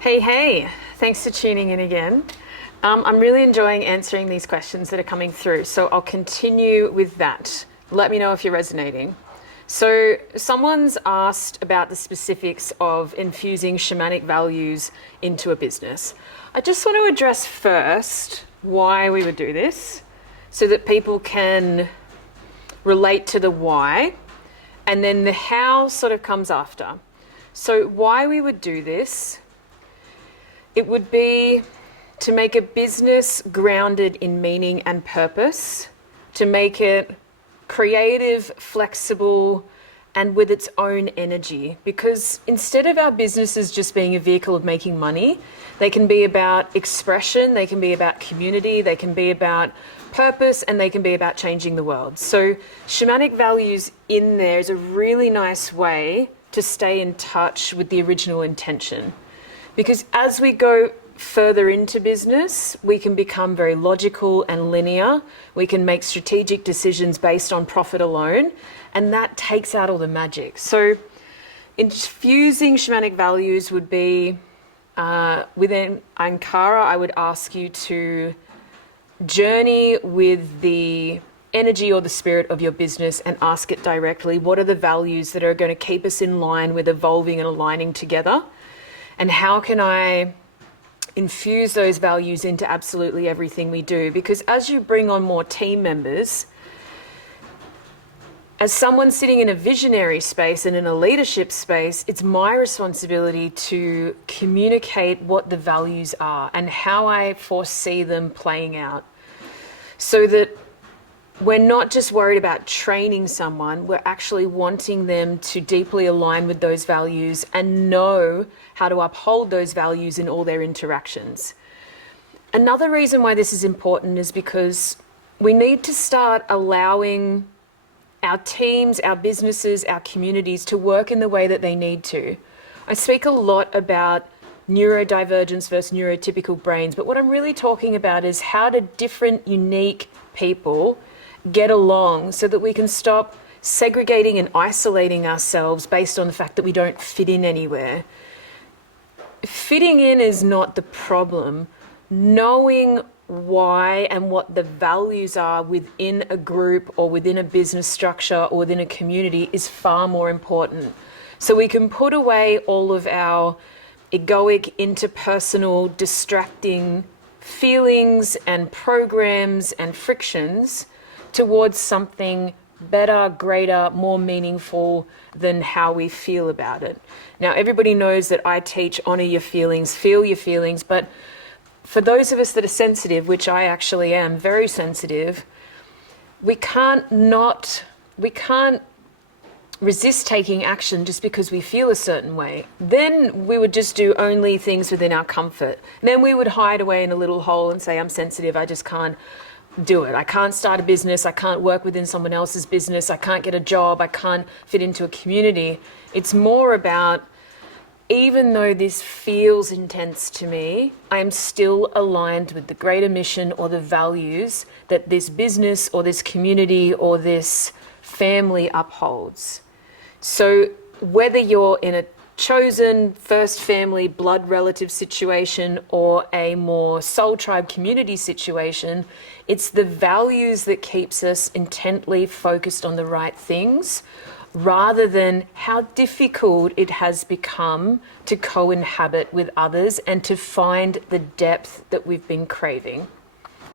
Hey, thanks for tuning in again. I'm really enjoying answering these questions that are coming through, so I'll continue with that. Let me know if you're resonating. So someone's asked about the specifics of infusing shamanic values into a business. I just want to address first why we would do this so that people can relate to the why, and then the how sort of comes after. So why we would do this, it would be to make a business grounded in meaning and purpose, to make it creative, flexible, and with its own energy. Because instead of our businesses just being a vehicle of making money, they can be about expression, they can be about community, they can be about purpose, and they can be about changing the world. So shamanic values in there is a really nice way to stay in touch with the original intention. Because as we go further into business, we can become very logical and linear. We can make strategic decisions based on profit alone, and that takes out all the magic. So infusing shamanic values would be, within Ankara, I would ask you to journey with the energy or the spirit of your business and ask it directly, what are the values that are going to keep us in line with evolving and aligning together? And how can I infuse those values into absolutely everything we do? Because as you bring on more team members, as someone sitting in a visionary space and in a leadership space, it's my responsibility to communicate what the values are and how I foresee them playing out, so that we're not just worried about training someone, we're actually wanting them to deeply align with those values and know how to uphold those values in all their interactions. Another reason why this is important is because we need to start allowing our teams, our businesses, our communities to work in the way that they need to. I speak a lot about neurodivergence versus neurotypical brains, but what I'm really talking about is how do different, unique people get along so that we can stop segregating and isolating ourselves based on the fact that we don't fit in anywhere. Fitting in is not the problem. Knowing why and what the values are within a group or within a business structure or within a community is far more important. So we can put away all of our egoic, interpersonal, distracting feelings and programs and frictions towards something better, greater, more meaningful than how we feel about it. Now, everybody knows that I teach honor your feelings, feel your feelings, but for those of us that are sensitive, which I actually am, very sensitive, we can't resist taking action just because we feel a certain way. Then we would just do only things within our comfort. And then we would hide away in a little hole and say, I'm sensitive, I just can't do it. I can't start a business, I can't work within someone else's business, I can't get a job, I can't fit into a community. It's more about, even though this feels intense to me, I am still aligned with the greater mission or the values that this business or this community or this family upholds. So whether you're in a chosen first family blood relative situation or a more soul tribe community situation, it's the values that keeps us intently focused on the right things, rather than how difficult it has become to co-inhabit with others and to find the depth that we've been craving.